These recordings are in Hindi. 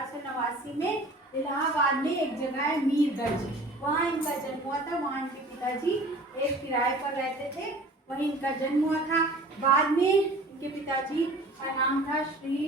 1889 में इलाहाबाद में एक जगह है मीरगंज, वहाँ इनका जन्म हुआ था। वहाँ इनके पिताजी एक किराए पर रहते थे, वहीं इनका जन्म हुआ था। बाद में इनके पिताजी का नाम था श्री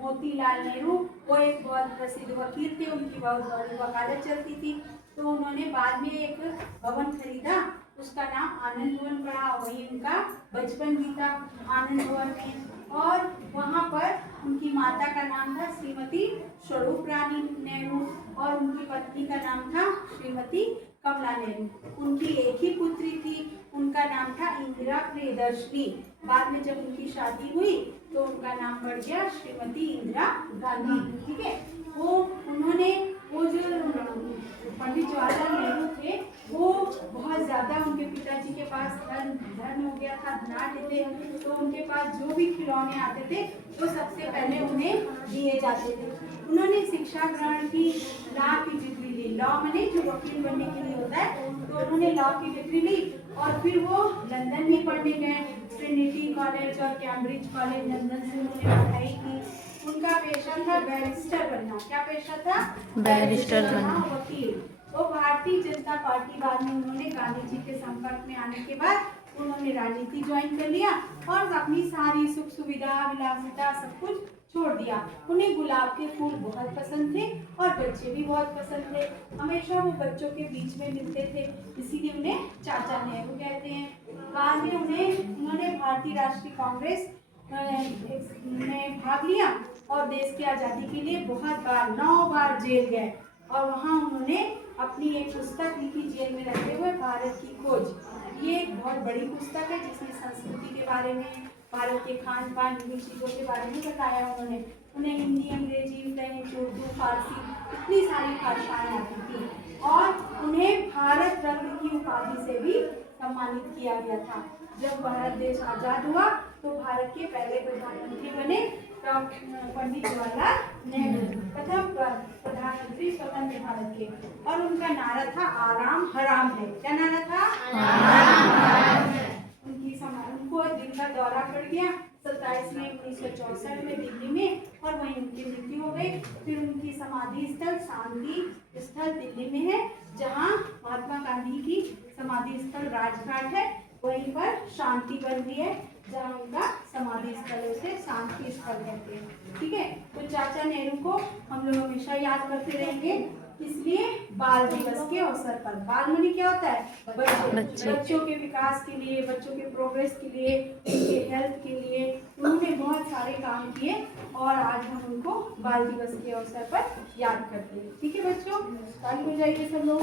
मोतीलाल नेहरू। वो एक बहुत प्रसिद्ध वकील थे, उनकी बहुत बड़ी वकालत चलती थी। तो उन्होंने बाद में एक भवन खरीदा, उसका नाम आनंद भवन पड़ा। वहीं उनका बचपन बीता आनंद भवन में। और वहाँ पर उनकी माता का नाम था श्रीमती स्वरूप रानी नेहरू और उनकी पत्नी का नाम था श्रीमती कमला नेहरू। उनकी एक ही पुत्री थी, उनका नाम था इंदिरा प्रियदर्शनी। बाद में जब उनकी शादी हुई तो उनका नाम बढ़ गया श्रीमती इंदिरा गांधी। ठीक है, वो जो पंडित जवाहरलाल नेहरू थे, वो बहुत ज़्यादा उनके पिताजी के पास धन हो गया था, धनाढ़ थे। तो उनके पास जो भी खिलौने आते थे वो सबसे पहले उन्हें दिए जाते थे। उन्होंने शिक्षा ग्रहण की, लॉ की डिग्री ली। लॉ माने जो वकील बनने के लिए होता है, तो उन्होंने लॉ की डिग्री ली और फिर वो लंदन में पढ़ने गए। ट्रिनिटी कॉलेज और कैम्ब्रिज कॉलेज लंदन से उन्होंने पढ़ाई की। उनका पेशा था बैरिस्टर बनना। क्या पेशा था? बैरिस्टर बनना, वकील। वो भारतीय जनता पार्टी, बाद में उन्होंने गांधी जी के संपर्क में आने के बाद उन्होंने राजनीति ज्वाइन कर लिया और अपनी सारी सुख सुविधा विलासिता सब कुछ छोड़ दिया। उन्हें गुलाब के फूल बहुत पसंद थे और बच्चे भी बहुत पसंद थे। हमेशा वो बच्चों के बीच में मिलते थे, इसीलिए उन्हें चाचा नेहरू कहते हैं। बाद में उन्होंने भारतीय राष्ट्रीय कांग्रेस में भाग लिया और देश की आज़ादी के लिए बहुत बार 9 बार जेल गए और वहाँ उन्होंने अपनी एक पुस्तक लिखी जेल में रहते हुए, भारत की खोज। ये एक बहुत बड़ी पुस्तक है जिसमें संस्कृति के बारे में, भारत के खान पान, विभिन्न चीज़ों के बारे में बताया उन्होंने। उन्हें हिंदी, अंग्रेजी, फ्रेंच, उर्दू, फारसी, इतनी सारी भाषाएं आती थी और उन्हें भारत रत्न की उपाधि से भी सम्मानित किया गया था। जब भारत देश आज़ाद हुआ तो भारत के पहले प्रधानमंत्री बने पंडित जवाहरलाल नेहरू, प्रथम प्रधानमंत्री स्वतंत्र भारत के। और उनका नारा था आराम हराम है। क्या नारा था? आराम हराम है। उनको दिल का दौरा पड़ गया 27 मई 1964 में दिल्ली में और वहीं उनकी मृत्यु हो गई। फिर उनकी समाधि स्थल शांति स्थल दिल्ली में है, जहाँ महात्मा गांधी की समाधि स्थल राजघाट है, वहीं पर शांति वन भी है जहाँ उनका समाधि स्थल है, उसे शांति स्थल कहते हैं। ठीक है, तो चाचा नेहरू को हम लोग हमेशा याद करते रहेंगे। इसलिए बाल दिवस के अवसर पर, बाल मनी क्या होता है? बच्चों के विकास के लिए, बच्चों के प्रोग्रेस के लिए, उनके हेल्थ के लिए उन्होंने बहुत सारे काम किए और आज हम उनको बाल दिवस के अवसर पर याद करते हैं। ठीक है बच्चों, ताली बजाइए सब लोग।